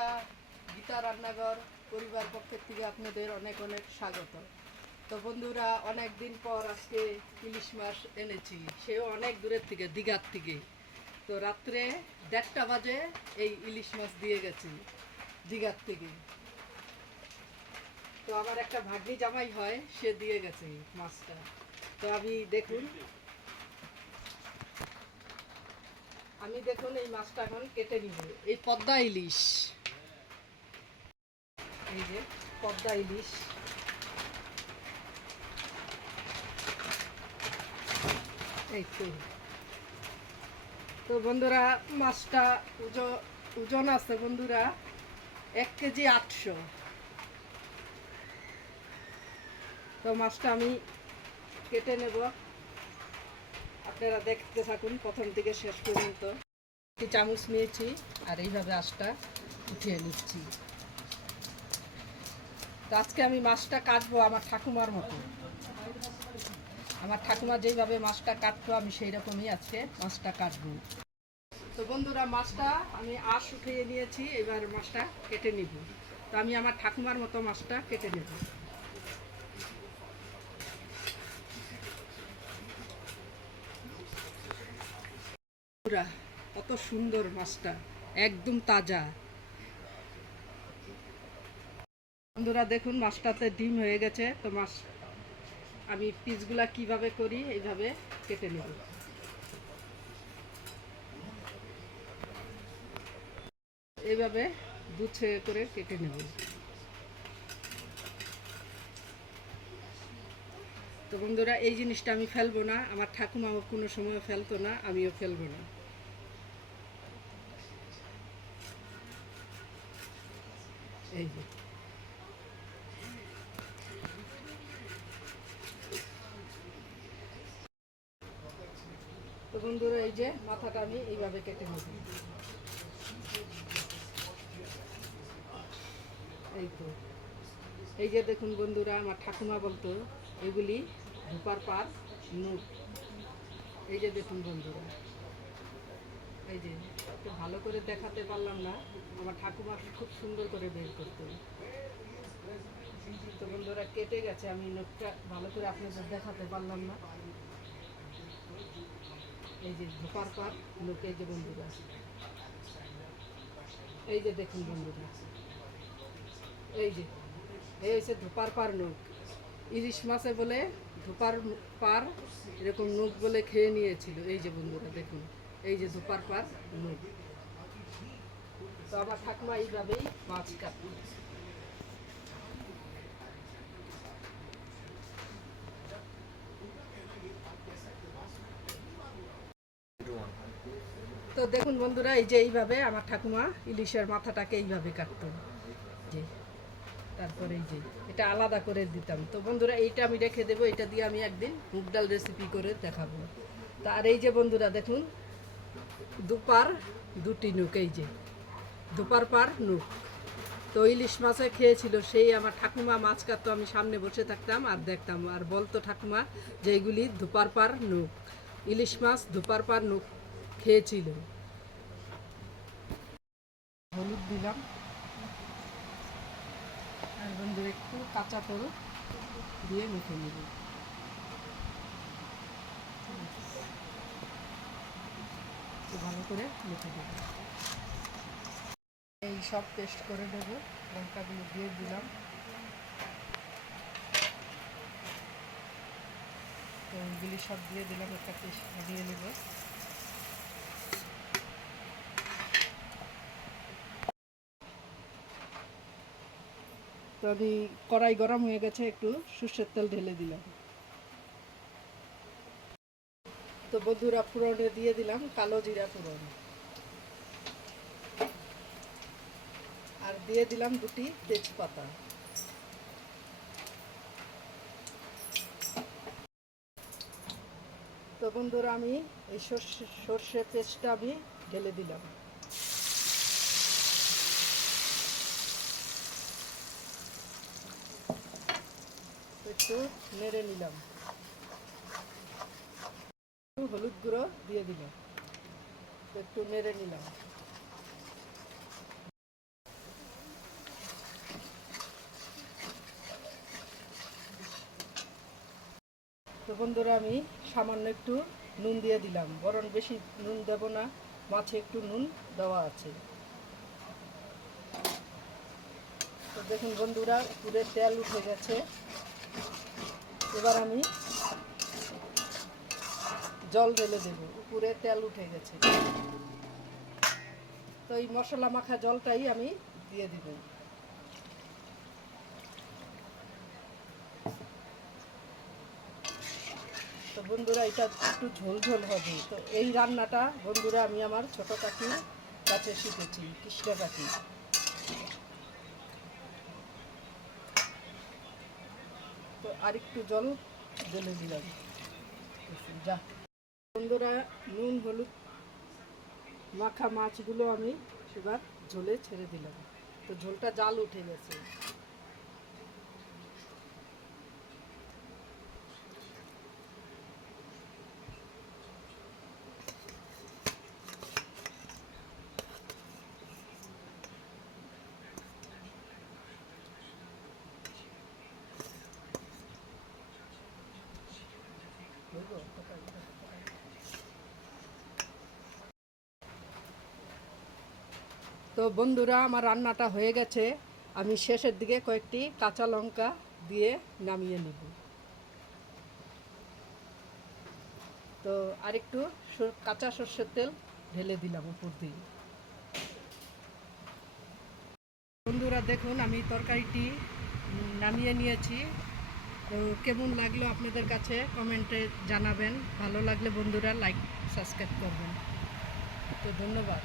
বন্ধুরা, গীতা রান্নাঘর পরিবার পক্ষের থেকে আপনাদের অনেক অনেক স্বাগত। তো বন্ধুরা, অনেক দিন পর আজকে ইলিশ মাছ এনেছি, সেও অনেক দূরের থেকে, দীঘার থেকে। তো রাত্রে 1:30 বাজে এই ইলিশ মাছ দিয়ে গেছি দীঘার থেকে। তো আমার একটা ভাগ্নি জামাই হয়, সে দিয়ে গেছে মাছটা। তো আমি দেখুন এই মাছটা এখন কেটে নিব। এই পদ্মা ইলিশ, এই যে পদ্মা ইলিশ। এই তো বন্ধুরা, মাছটা ওজন আছে বন্ধুরা 1 কেজি 800। তো মাছটা আমি কেটে নেব, আপনারা দেখতে থাকুন প্রথম থেকে শেষ পর্যন্ত। একটি চামচ নিয়েছি আর এইভাবে আঁশটা উঠিয়ে নিচ্ছি। তো আজকে আমি মাছটা কাটবো আমার ঠাকুমার মতো। আমার ঠাকুমা যেইভাবে মাছটা কাটতো আমি সেই রকমই আজকে মাছটা কাটবো। তো বন্ধুরা, মাছটা আমি আঁশ উঠিয়ে নিয়েছি, এবার মাছটা কেটে নিব। তো আমি আমার ঠাকুমার মতো মাছটা কেটে নেব। কত সুন্দর মাছটা, একদম তাজা। বন্ধুরা দেখুন, মাছটাতে ডিম হয়ে গেছে। তো মাছ আমি পিসগুলা কিভাবে করি এইভাবে কেটে নেব। এইভাবে দুছে করে কেটে নেব। তো বন্ধুরা, এই জিনিসটা আমি ফেলবো না, আমার ঠাকুমাও কোনো সময় ফেলতো না, আমিও ফেলবো না। এই যে তো বন্ধুরা, এই যে মাথাটা আমি এইভাবে কেটে নেব। এই তো, এই যে দেখুন বন্ধুরা, আমার ঠাকুমা বলতো এগুলি ধোপার পার মুখ। এই যে দেখুন বন্ধুরা, এই যে একটু ভালো করে দেখাতে পারলাম না, আমার ঠাকুমা খুব সুন্দর করে বের করতো। তো বন্ধুরা, কেটে গেছে, আমি নখটা ভালো করে আপনাদের দেখাতে পারলাম না। এই যে ধোপার পার নখ, এই যে বন্ধুরা, এই যে দেখুন বন্ধুরা, এই যে এই হচ্ছে ধোপার পার নখ। ইলিশ মাছে বলে ধোপার পার, এরকম নখ বলে খেয়ে নিয়েছিল। এই যে বন্ধুরা দেখুন, এই যে ধোপার পার নখ। তো আমার ঠাকুমা এইভাবেই মাছ কাটে। তো দেখুন বন্ধুরা, এই যে এইভাবে আমার ঠাকুমা ইলিশের মাথাটাকে এইভাবে কাটতো। যে তারপরে এই যে এটা আলাদা করে দিতাম। তো বন্ধুরা, এইটা আমি রেখে দেবো, এটা দিয়ে আমি একদিন মুগ ডাল রেসিপি করে দেখাবো। তা আর এই যে বন্ধুরা দেখুন, দুপার দুটি নুক, এই যে দুপার পার নুক। তো ইলিশ মাছে খেয়েছিল সেই আমার ঠাকুমা মাছ কাটতো, আমি সামনে বসে থাকতাম আর দেখতাম, আর বলতো ঠাকুমা যে এইগুলি ধুপার পার নুক, ইলিশ মাছ ধুপার পার নুক খেয়েছিল। হলুদ দিলাম, আর বন্ধু একটু কাঁচা তেল দিয়ে মেখে নেব। ভালো করে মেখে দেবো। এই সব পেস্ট করে দেবো, লঙ্কাগুলো দিয়ে দিলাম। তো এইগুলি সব দিয়ে দিলাম, একটা পেস্ট দিয়ে নেব। তো আমি কড়াই গরম হয়ে গেছে, একটু সর্ষের তেল ঢেলে দিলাম। তো বন্ধুরা, ফোড়নে দিয়ে দিলাম কালো জিরা ফোড়ন, আর দিয়ে দিলাম 2টি তেজপাতা। তো বন্ধুরা, আমি এই সর্ষে পেস্টটা আমি ঢেলে দিলাম। একটু নেড়ে নিলাম, একটু হলুদ গুঁড়ো দিয়ে দিলাম, একটু নেড়ে নিলাম। তো বন্ধুরা আমি সামান্য একটু নুন দিয়ে দিলাম, বরং বেশি নুন দেব না, মাছে একটু নুন দেওয়া আছে। তো দেখুন বন্ধুরা উপরে তেল উঠে গেছে, এবার আমি জল ঢেলে দেবো। উপরে তেল উঠে গেছে, তো এই মশলা মাখা জলটাই আমি দিয়ে দিব। তো বন্ধুরা এটা একটু ঝোল ঝোল হবে। তো এই রান্নাটা বন্ধুরা আমি আমার ছোট কাকির কাছে শিখেছি, কৃষ্ণা কাকি। তো আরেকটু জল ঢেলে দিলাম। যা বন্ধুরা নুন হলুদ মাখা মাছগুলো আমি এবার ঝোলে ছেড়ে দিলাম। তো ঝোলটা জাল উঠে গেছে। তো বন্ধুরা আমার রান্নাটা হয়ে গেছে, আমি শেষের দিকে কয়েকটি কাঁচা লঙ্কা দিয়ে নামিয়ে নেব। তো আরেকটু কাঁচা সর্ষের তেল ঢেলে দিলাম উপর দিয়ে। বন্ধুরা দেখুন আমি তরকারিটি নামিয়ে নিয়েছি। তো কেমন লাগলো আপনাদের কাছে কমেন্টে জানাবেন। ভালো লাগলে বন্ধুরা লাইক সাবস্ক্রাইব করবেন। তো ধন্যবাদ।